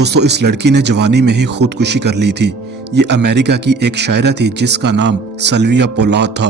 दोस्तों इस लड़की ने जवानी में ही खुदकुशी कर ली थी। ये अमेरिका की एक शायरा थी जिसका नाम सिल्विया पोलार्ड था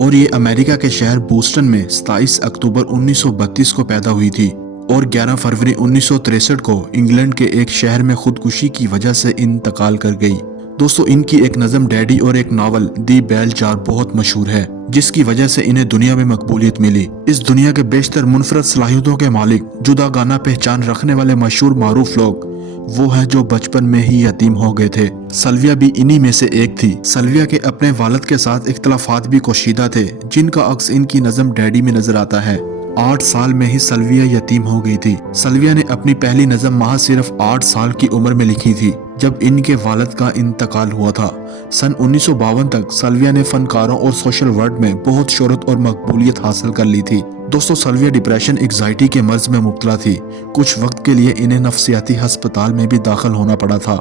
और ये अमेरिका के शहर बोस्टन में 27 अक्टूबर 1932 को पैदा हुई थी और 11 फरवरी 1963 को इंग्लैंड के एक शहर में खुदकुशी की वजह से इंतकाल कर गई। दोस्तों इनकी एक नज़म डैडी और एक नावल दी बेल जार बहुत मशहूर है जिसकी वजह से इन्हें दुनिया में मकबूलियत मिली। इस दुनिया के बेशतर मुनफरद सलाहियतों के मालिक, जुदा गाना पहचान रखने वाले मशहूर मारूफ लोग वो हैं जो बचपन में ही यतीम हो गए थे। सिल्विया भी इन्हीं में से एक थी। सिल्विया के अपने वालिद के साथ इख्तलाफात भी कोशीदा थे जिनका अक्स इनकी नज़म डैडी में नजर आता है। 8 साल में ही सिल्विया यतीम हो गई थी। सिल्विया ने अपनी पहली नज़म महज सिर्फ 8 साल की उम्र में लिखी थी जब इनके वालिद का इंतकाल हुआ था। सन 1952 तक सिल्विया ने फनकारों और सोशल वर्ल्ड में बहुत शोहरत और मकबूलियत हासिल कर ली थी। दोस्तों सिल्विया डिप्रेशन एग्जाइटी के मर्ज में मुब्तला थी। कुछ वक्त के लिए इन्हें नफ्सियाती अस्पताल में भी दाखिल होना पड़ा था।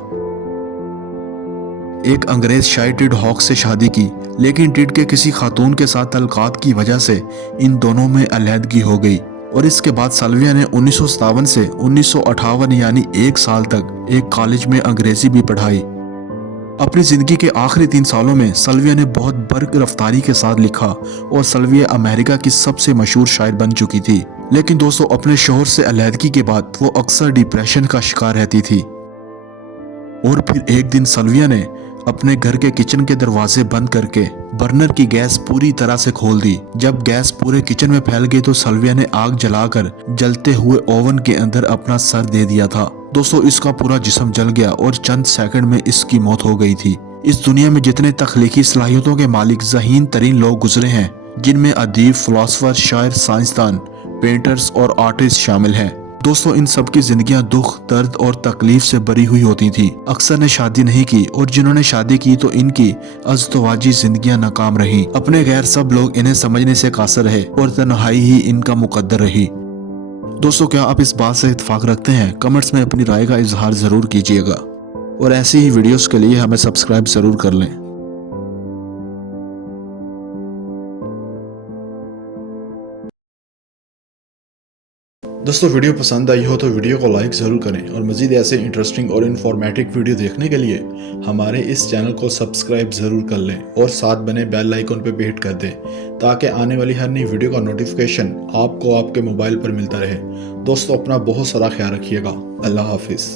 एक अंग्रेज शायर टिड हॉक से शादी की, लेकिन टिड के किसी खातून के साथ तल्कात की वजह से इन दोनों में अलहदगी हो गई और इसके बाद सिल्विया ने 1957 से 1958 यानी 1 साल तक एक कॉलेज में अंग्रेजी भी पढ़ाई। अपनी जिंदगी के आखिरी 3 सालों में सिल्विया ने बहुत बर्क रफ्तारी के साथ लिखा और सिल्विया अमेरिका की सबसे मशहूर शायर बन चुकी थी। लेकिन दोस्तों अपने शोहर से अलहदगी के बाद वो अक्सर डिप्रेशन का शिकार रहती थी और फिर एक दिन सिल्विया ने अपने घर के किचन के दरवाजे बंद करके बर्नर की गैस पूरी तरह से खोल दी। जब गैस पूरे किचन में फैल गई तो सिल्विया ने आग जलाकर जलते हुए ओवन के अंदर अपना सर दे दिया था। दोस्तों इसका पूरा जिस्म जल गया और चंद सेकंड में इसकी मौत हो गई थी। इस दुनिया में जितने तख्लीकी सलाहियतों के मालिक ज़हीन तरीन लोग गुजरे हैं, जिनमें अदीब, फिलोसफर, शायर, साइंसदान, पेंटर्स और आर्टिस्ट शामिल हैं। दोस्तों इन सब की जिंदगियां दुख, दर्द और तकलीफ से भरी हुई होती थी। अक्सर ने शादी नहीं की और जिन्होंने शादी की तो इनकी अज़दवाजी जिंदगियां नाकाम रही। अपने गैर सब लोग इन्हें समझने से कासर रहे और तन्हाई ही इनका मुकद्दर रही। दोस्तों क्या आप इस बात से इत्तेफाक रखते हैं? कमेंट्स में अपनी राय का इजहार जरूर कीजिएगा और ऐसी ही वीडियोस के लिए हमें सब्सक्राइब जरूर कर लें। दोस्तों वीडियो पसंद आई हो तो वीडियो को लाइक ज़रूर करें और मज़ीद ऐसे इंटरेस्टिंग और इन्फॉर्मेटिव वीडियो देखने के लिए हमारे इस चैनल को सब्सक्राइब ज़रूर कर लें और साथ बने बेल आइकन पर हिट कर दें ताकि आने वाली हर नई वीडियो का नोटिफिकेशन आपको आपके मोबाइल पर मिलता रहे। दोस्तों अपना बहुत सारा ख्याल रखिएगा। अल्लाह हाफिज़।